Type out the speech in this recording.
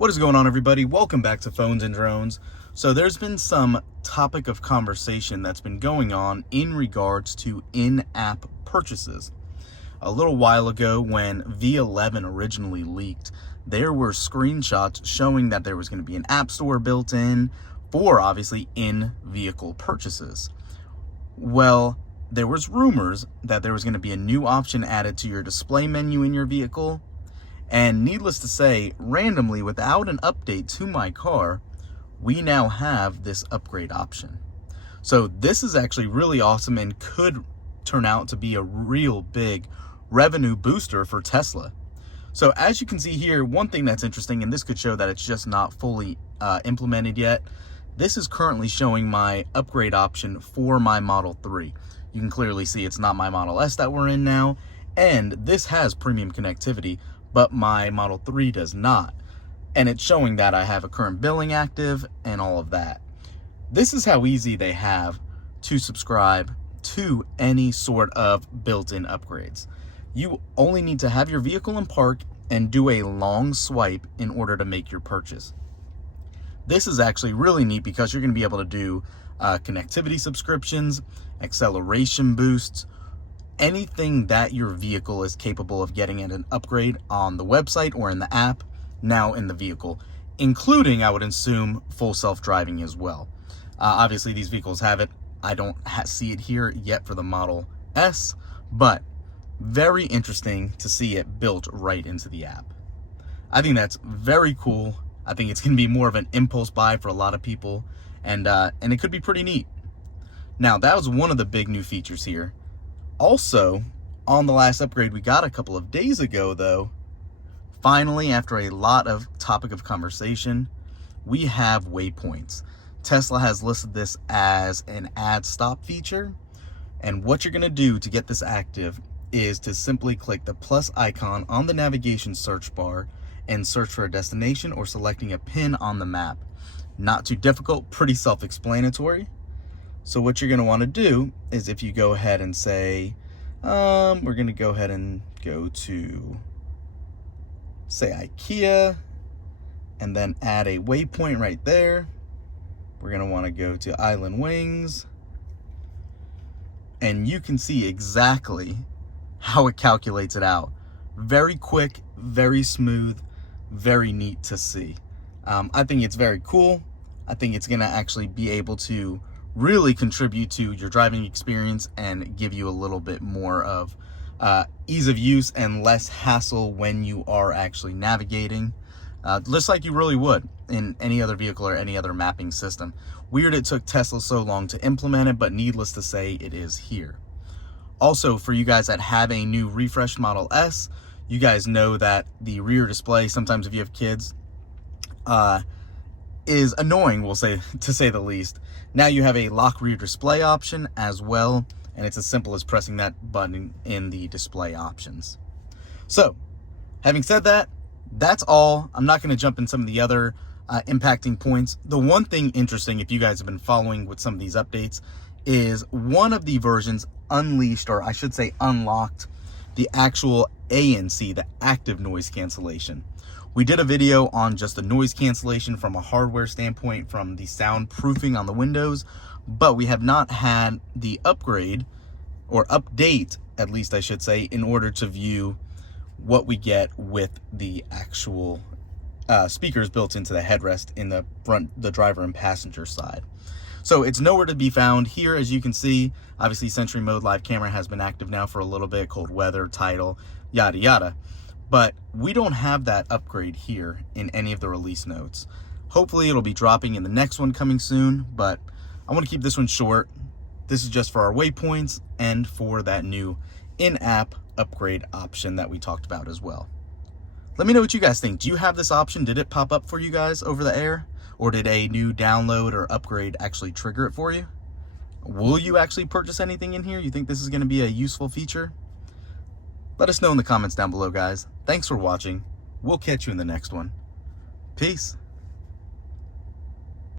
What is going on, everybody? Welcome back to Phones and Drones. So there's been some topic of conversation that's been going on in regards to in-app purchases. A little while ago when V11 originally leaked, there were screenshots showing that there was going to be an app store built in for obviously in-vehicle purchases. Well, there was rumors that there was going to be a new option added to your display menu in your vehicle. And needless to say, randomly, without an update to my car, we now have this upgrade option. So this is actually really awesome and could turn out to be a real big revenue booster for Tesla. So as you can see here, one thing that's interesting, and this could show that it's just not fully implemented yet, this is currently showing my upgrade option for my Model 3. You can clearly see it's not my Model S that we're in now, and this has premium connectivity, but my Model 3 does not. And it's showing that I have a current billing active and all of that. This is how easy they have to subscribe to any sort of built-in upgrades. You only need to have your vehicle in park and do a long swipe in order to make your purchase. This is actually really neat because you're going to be able to do connectivity subscriptions, acceleration boosts, anything that your vehicle is capable of getting at an upgrade on the website or in the app, now in the vehicle, including, I would assume, full self-driving as well. Obviously, these vehicles have it. I don't see it here yet for the Model S, but very interesting to see it built right into the app. I think that's very cool. I think it's going to be more of an impulse buy for a lot of people, and it could be pretty neat. Now, that was one of the big new features here. Also, on the last upgrade we got a couple of days ago, though, finally, after a lot of topic of conversation, we have Waypoints. Tesla has listed this as an add stop feature, and what you're going to do to get this active is to simply click the plus icon on the navigation search bar and search for a destination or selecting a pin on the map. Not too difficult, pretty self-explanatory. So what you're going to want to do is, if you go ahead and say, we're going to go ahead and go to, say, IKEA, and then add a waypoint right there. We're going to want to go to Island Wings, and you can see exactly how it calculates it out. Very quick, very smooth, very neat to see. I think it's very cool. I think it's going to actually be able to really contribute to your driving experience and give you a little bit more of ease of use and less hassle when you are actually navigating, just like you really would in any other vehicle or any other mapping system. Weird it took Tesla so long to implement it, but needless to say, it is here. Also, for you guys that have a new refreshed Model S, you guys know that the rear display, sometimes if you have kids, is annoying, we'll say, to say the least. Now you have a lock rear display option as well, and it's as simple as pressing that button in the display options. So, having said that, that's all. I'm not going to jump in some of the other impacting points. The one thing interesting, if you guys have been following with some of these updates, is one of the versions unleashed, or I should say unlocked, the actual ANC, the active noise cancellation. We did a video on just the noise cancellation from a hardware standpoint, from the soundproofing on the windows, but we have not had the upgrade, or update, at least I should say, in order to view what we get with the actual speakers built into the headrest in the front, the driver and passenger side. So it's nowhere to be found here. As you can see, obviously Sentry Mode live camera has been active now for a little bit, cold weather, tidal, yada yada. But we don't have that upgrade here in any of the release notes. Hopefully it'll be dropping in the next one coming soon, but I want to keep this one short. This is just for our waypoints and for that new in-app upgrade option that we talked about as well. Let me know what you guys think. Do you have this option? Did it pop up for you guys over the air? Or did a new download or upgrade actually trigger it for you? Will you actually purchase anything in here? You think this is going to be a useful feature? Let us know in the comments down below, guys. Thanks for watching. We'll catch you in the next one. Peace.